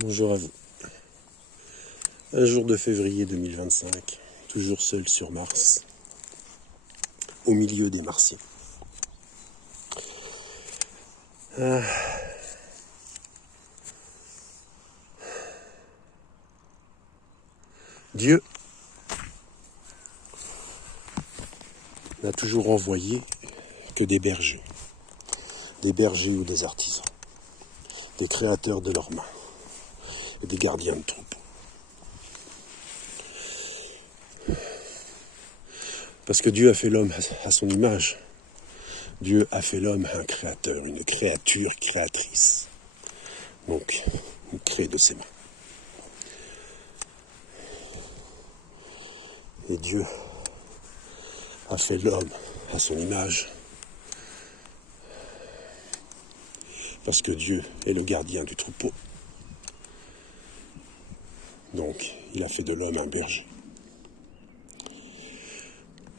Bonjour à vous. Un jour de février 2025, toujours seul sur Mars, au milieu des Martiens. Dieu n'a toujours envoyé que des bergers ou des artisans, des créateurs de leurs mains et des gardiens de troupeaux. Parce que Dieu a fait l'homme à son image. Dieu a fait l'homme un créateur, une créature créatrice. Donc, il crée de ses mains. Et Dieu a fait l'homme à son image. Parce que Dieu est le gardien du troupeau. Donc, il a fait de l'homme un berger.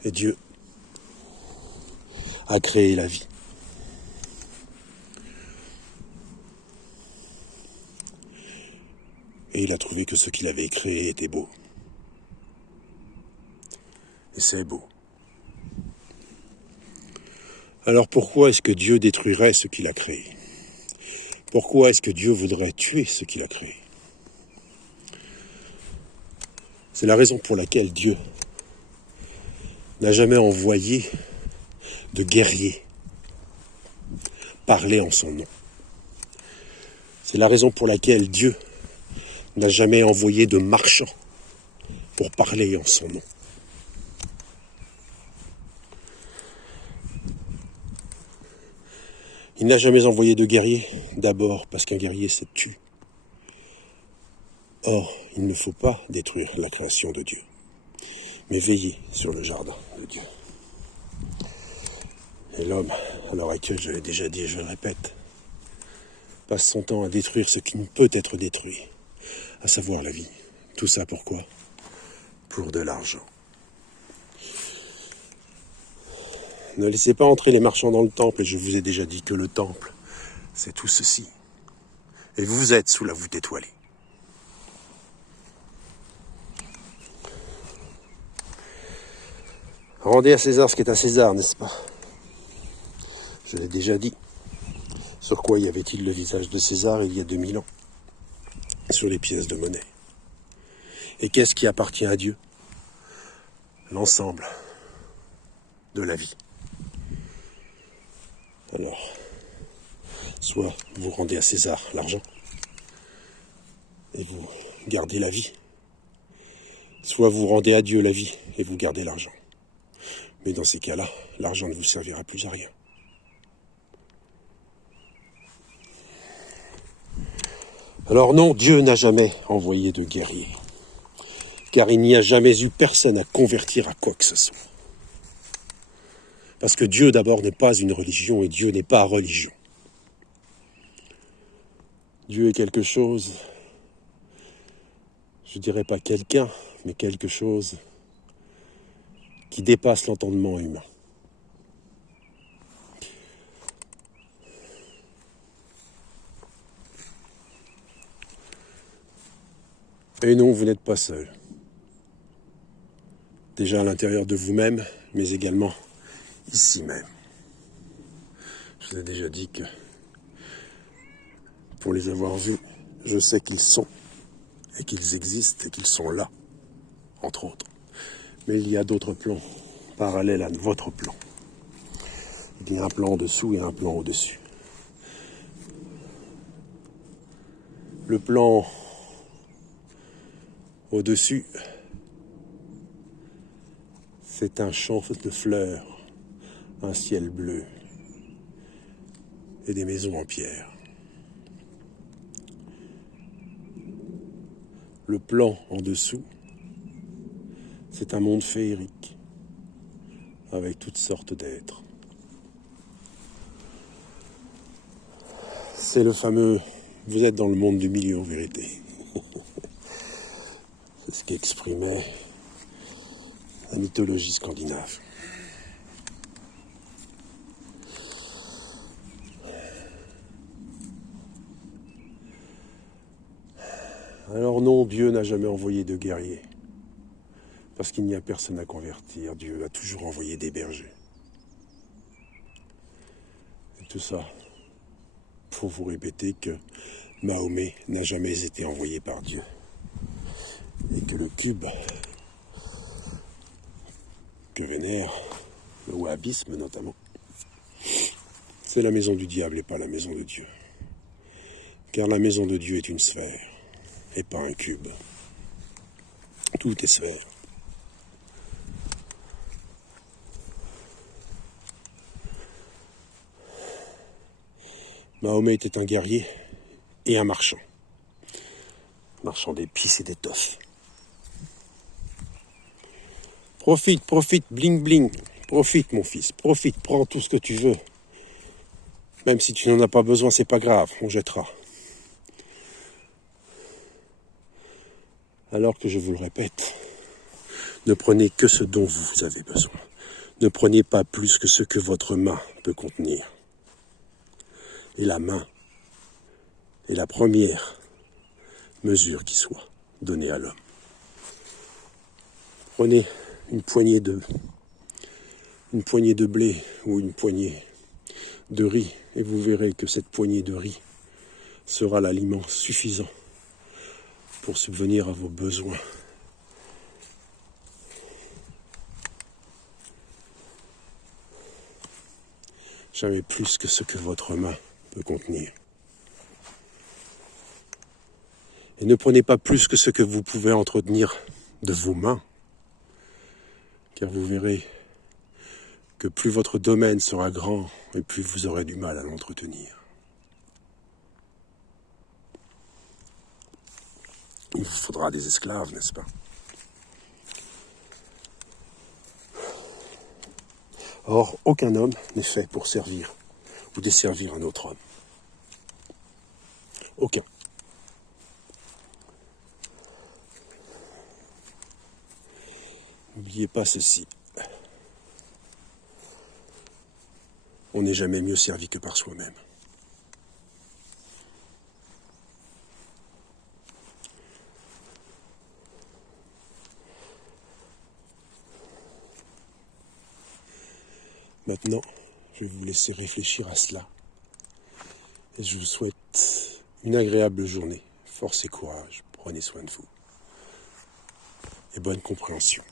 Et Dieu a créé la vie. Et il a trouvé que ce qu'il avait créé était beau. Et c'est beau. Alors pourquoi est-ce que Dieu détruirait ce qu'il a créé? Pourquoi est-ce que Dieu voudrait tuer ce qu'il a créé? C'est la raison pour laquelle Dieu n'a jamais envoyé de guerriers parler en son nom. C'est la raison pour laquelle Dieu n'a jamais envoyé de marchands pour parler en son nom. Il n'a jamais envoyé de guerriers, d'abord parce qu'un guerrier se tue. Or, il ne faut pas détruire la création de Dieu, mais veiller sur le jardin de Dieu. Et l'homme, à l'heure actuelle, je l'ai déjà dit et je le répète, passe son temps à détruire ce qui ne peut être détruit, à savoir la vie. Tout ça pourquoi? Pour de l'argent. Ne laissez pas entrer les marchands dans le temple, et je vous ai déjà dit que le temple, c'est tout ceci. Et vous êtes sous la voûte étoilée. Rendez à César ce qui est à César, n'est-ce pas? Je l'ai déjà dit. Sur quoi y avait-il le visage de César il y a 2000 ans? Sur les pièces de monnaie. Et qu'est-ce qui appartient à Dieu? L'ensemble de la vie. Alors, soit vous rendez à César l'argent, et vous gardez la vie, soit vous rendez à Dieu la vie, et vous gardez l'argent. Mais dans ces cas-là, l'argent ne vous servira plus à rien. Alors non, Dieu n'a jamais envoyé de guerriers, car il n'y a jamais eu personne à convertir à quoi que ce soit. Parce que Dieu d'abord n'est pas une religion, et Dieu n'est pas religion. Dieu est quelque chose, je dirais pas quelqu'un, mais quelque chose qui dépasse l'entendement humain. Et non, vous n'êtes pas seul. Déjà à l'intérieur de vous-même, mais également ici même. Je vous ai déjà dit que, pour les avoir vus, je sais qu'ils sont, et qu'ils existent, et qu'ils sont là, entre autres. Mais il y a d'autres plans parallèles à votre plan. Il y a un plan en dessous et un plan au-dessus. Le plan au-dessus, c'est un champ de fleurs, un ciel bleu et des maisons en pierre. Le plan en dessous, c'est un monde féerique avec toutes sortes d'êtres. C'est le fameux « vous êtes dans le monde du milieu en vérité ». C'est ce qu'exprimait la mythologie scandinave. Alors non, Dieu n'a jamais envoyé de guerriers. Parce qu'il n'y a personne à convertir. Dieu a toujours envoyé des bergers. Et tout ça, pour vous répéter que Mahomet n'a jamais été envoyé par Dieu. Et que le cube que vénère le wahhabisme notamment, c'est la maison du diable et pas la maison de Dieu. Car la maison de Dieu est une sphère et pas un cube. Tout est sphère. Mahomet était un guerrier et un marchand. Marchand d'épices et d'étoffes. Profite, bling bling. Profite mon fils, profite, prends tout ce que tu veux. Même si tu n'en as pas besoin, c'est pas grave, on jettera. Alors que je vous le répète, ne prenez que ce dont vous avez besoin. Ne prenez pas plus que ce que votre main peut contenir. Et la main est la première mesure qui soit donnée à l'homme. Prenez une poignée de blé ou une poignée de riz et vous verrez que cette poignée de riz sera l'aliment suffisant pour subvenir à vos besoins. Jamais plus que ce que votre main peut contenir. Et ne prenez pas plus que ce que vous pouvez entretenir de vos mains, car vous verrez que plus votre domaine sera grand et plus vous aurez du mal à l'entretenir. Il vous faudra des esclaves, n'est-ce pas? Or, aucun homme n'est fait pour servir ou desservir un autre homme. Aucun. N'oubliez pas ceci. On n'est jamais mieux servi que par soi-même. Maintenant, je vais vous laisser réfléchir à cela. Et je vous souhaite une agréable journée. Force et courage, prenez soin de vous. Et bonne compréhension.